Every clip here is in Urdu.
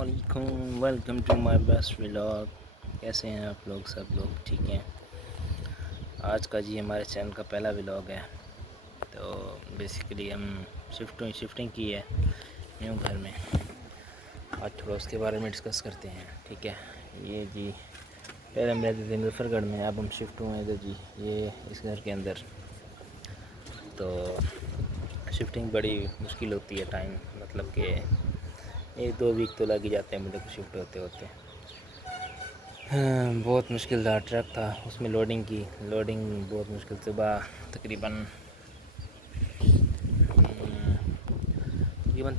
علیکم، welcome to my best vlog. کیسے ہیں آپ لوگ؟ سب لوگ ٹھیک ہیں؟ آج کا ہمارے چینل کا پہلا ولاگ ہے۔ تو بیسیکلی ہم شفٹنگ کی ہے نیو گھر میں، آج تھوڑا اس کے بارے میں ڈسکس کرتے ہیں، ٹھیک ہے؟ یہ پہلے ہم رہتے تھے مظفر گڑھ میں، اب ہم شفٹ ہوئے ہیں یہ اس گھر کے اندر۔ تو شفٹنگ بڑی مشکل ہوتی ہے، ٹائم مطلب کہ 1-2 ویک تو لگ ہی جاتے ہیں میرے کو شفٹ ہوتے بہت مشکل تھا، ٹرک تھا اس میں لوڈنگ بہت مشکل۔ صبح تقریباً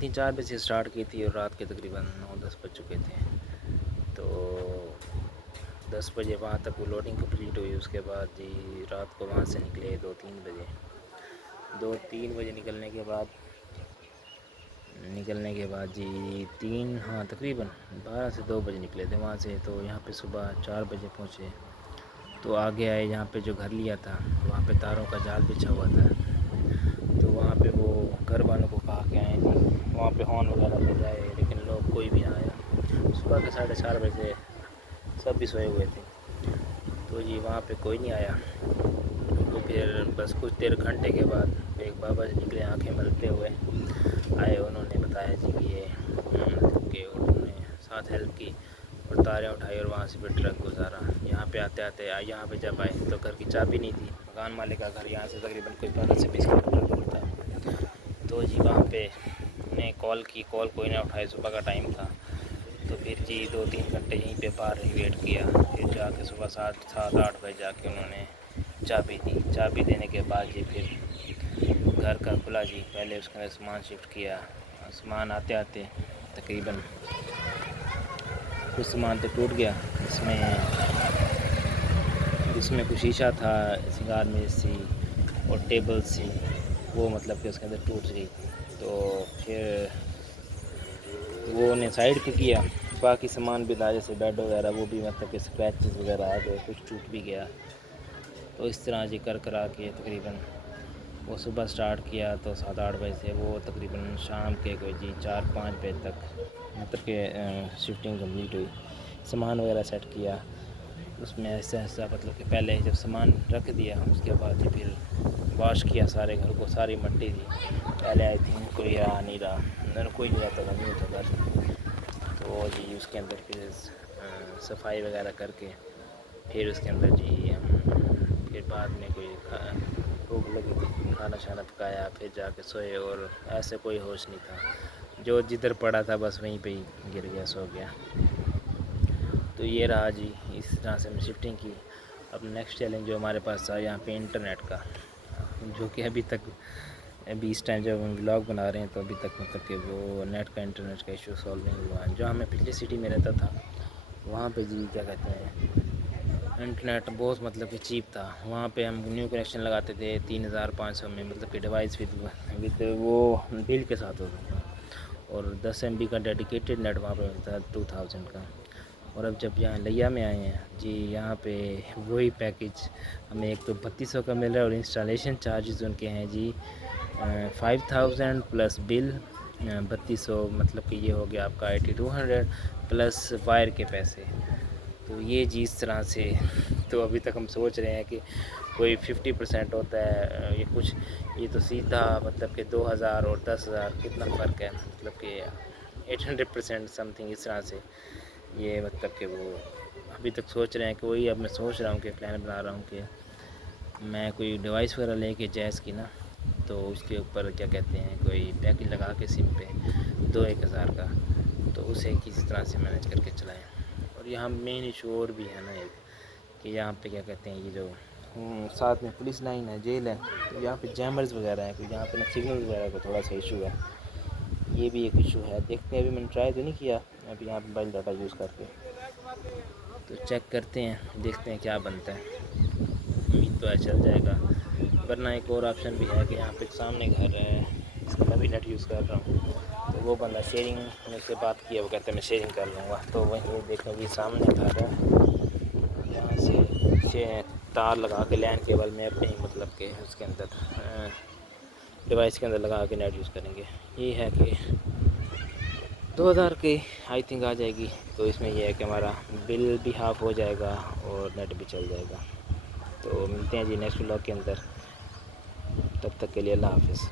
3-4 بجے سے سٹارٹ کی تھی اور رات کے تقریباً 9-10 بج چکے تھے۔ تو 10 بجے وہاں تک وہ لوڈنگ کمپلیٹ ہوئی، اس کے بعد رات کو وہاں سے نکلے 2-3 بجے 2-3 بجے نکلنے کے بعد تقریباً 12 سے 2 بجے نکلے تھے وہاں سے۔ تو یہاں پہ صبح 4 بجے پہنچے، تو آگے آئے یہاں پہ جو گھر لیا تھا وہاں پہ تاروں کا جال بچھا ہوا تھا۔ تو وہاں پہ وہ گھر والوں کو کہا کہ آئیں تھے، وہاں پہ ہارن وغیرہ بجائے لیکن لوگ کوئی بھی نہ آیا۔ صبح کے 4:30 بجے سب بھی سوئے ہوئے تھے، تو وہاں پہ کوئی نہیں آیا۔ تو پھر بس کچھ دیر گھنٹے کے بعد ایک بابا جی نکلے آنکھیں ملتے ہوئے آئے، انہوں نے بتایا کہ یہ کہ انہوں نے ساتھ ہیلپ کی اور تاریں اٹھائی اور وہاں سے پھر ٹرک گزارا۔ یہاں پہ آتے یہاں پہ جب آئے تو گھر کی چابی نہیں تھی، مکان مالک کا گھر یہاں سے تقریباً کوئی 15 سے 20 کلومیٹر دور تھا۔ تو وہاں پہ نے کال کی، کال کوئی نہ اٹھائے، صبح کا ٹائم تھا۔ تو پھر 2-3 گھنٹے یہیں پہ باہر ہی ویٹ کیا، پھر جا کے صبح 7-8 بجے جا کے انہوں نے چابی دی۔ چابی دینے کے بعد پھر گھر کا کھلا پہلے اس کے اندر سامان شفٹ کیا۔ سامان آتے تقریباً کچھ سامان تو ٹوٹ گیا، اس میں کچھ شیشہ تھا، سنگار میز تھی اور ٹیبل سی، وہ مطلب کہ اس کے اندر ٹوٹ گئی۔ تو پھر وہ نے سائڈ پہ کیا، باقی سامان بھی تھا جیسے بیڈ وغیرہ، وہ بھی مطلب کہ اسکریچز وغیرہ آ گئے، کچھ ٹوٹ بھی گیا۔ تو اس طرح کرا کے تقریباً وہ صبح سٹارٹ کیا تو 7-8 بجے سے وہ تقریباً شام کے کوئی 4-5 بجے تک مطلب کہ شفٹنگ کمپلیٹ ہوئی۔ سامان وغیرہ سیٹ کیا، اس میں ایسا مطلب کہ پہلے جب سامان رکھ دیا اس کے بعد پھر واش کیا سارے گھر کو، ساری مٹی تھی پہلے آئی تھی، کوئی نہیں رہا، کوئی نہیں رہتا تھا، نہیں ہوتا گھر۔ تو اس کے اندر پھر صفائی وغیرہ کر کے پھر اس کے اندر پھر بعد میں کوئی بھوک لگی تھی، کھانا شانا پکایا، پھر جا کے سوئے اور ایسے کوئی ہوش نہیں تھا، جو جدھر پڑا تھا بس وہیں پہ ہی گر گیا، سو گیا۔ تو یہ رہا اس طرح سے ہم شفٹنگ کی۔ اب نیکسٹ چیلنج جو ہمارے پاس تھا یہاں پہ انٹرنیٹ کا، جو کہ ابھی اس ٹائم جب ہم ولاگ بنا رہے ہیں تو ابھی تک مطلب کہ وہ انٹرنیٹ کا ایشو سولو نہیں ہوا ہے۔ جو ہمیں پچھلی سٹی میں رہتا تھا وہاں پہ کیا کہتے ہیں انٹرنیٹ بہت مطلب کہ چیپ تھا، وہاں پہ ہم نیو کنیکشن لگاتے تھے 3500 میں، مطلب کہ ڈیوائس ود وہ بل کے ساتھ ہوتا تھا، اور 10 MB کا ڈیڈیکیٹڈ نیٹ وہاں پہ ملتا ہے 2000 کا۔ اور اب جب یہاں لیا میں آئے ہیں یہاں پہ وہی پیکیج ہمیں ایک تو 3200 کا مل رہا ہے، اور انسٹالیشن چارجز ان کے ہیں 5000 پلس بل 3200، مطلب کہ یہ ہو گیا آپ کا 8200 پلس وائر کے پیسے۔ تو یہ اس طرح سے تو ابھی تک ہم سوچ رہے ہیں کہ کوئی 50% ہوتا ہے یہ تو سیدھا مطلب کہ 2000 اور 10,000 کتنا فرق ہے، مطلب کہ 800% سم تھنگ اس طرح سے یہ مطلب کہ وہ ابھی تک سوچ رہے ہیں کہ وہی اب میں سوچ رہا ہوں کہ پلان بنا رہا ہوں کہ میں کوئی ڈیوائس وغیرہ لے کے جیز کی نا، تو اس کے اوپر کیا کہتے ہیں کوئی پیکج لگا کے سم پہ 2-1000 کا، تو اسے کسی طرح سے مینیج کر کے چلائیں۔ اور یہاں مین ایشو اور بھی ہے نا ایک کہ یہاں پہ کیا کہتے ہیں یہ جو ساتھ میں پولیس لائن ہے، جیل ہے، تو یہاں پہ جیمرز وغیرہ ہیں، یہاں پہ سگنل وغیرہ کا تھوڑا سا ایشو ہے، یہ بھی ایک ایشو ہے۔ دیکھتے ہیں، ابھی میں نے ٹرائی تو نہیں کیا ابھی یہاں موبائل ڈاٹا یوز کر کے، تو چیک کرتے ہیں، دیکھتے ہیں کیا بنتا ہے، امید تو چل جائے گا۔ ورنہ ایک اور آپشن بھی ہے کہ یہاں پہ سامنے گھر ہے اس کا میں بھی نیٹ یوز کر رہا ہوں، تو وہ بندہ شیئرنگ میں سے بات کیا، وہ کہتے ہیں میں شیئرنگ کر لوں گا، تو وہیں دیکھیں سامنے گھر ہے، یہاں سے تار لگا کے لین کیبل میں اپنے ہی مطلب کہ اس کے اندر ڈیوائس کے اندر لگا کے نیٹ یوز کریں گے۔ یہ ہے کہ 2000 کی آئی تھنک آ جائے گی. تو اس میں یہ ہے کہ ہمارا بل بھی ہاف ہو جائے گا اور نیٹ بھی چل جائے گا. تو ملتے ہیں جی نیکسٹ ولاگ کے اندر. تب تک کے لیے اللہ حافظ.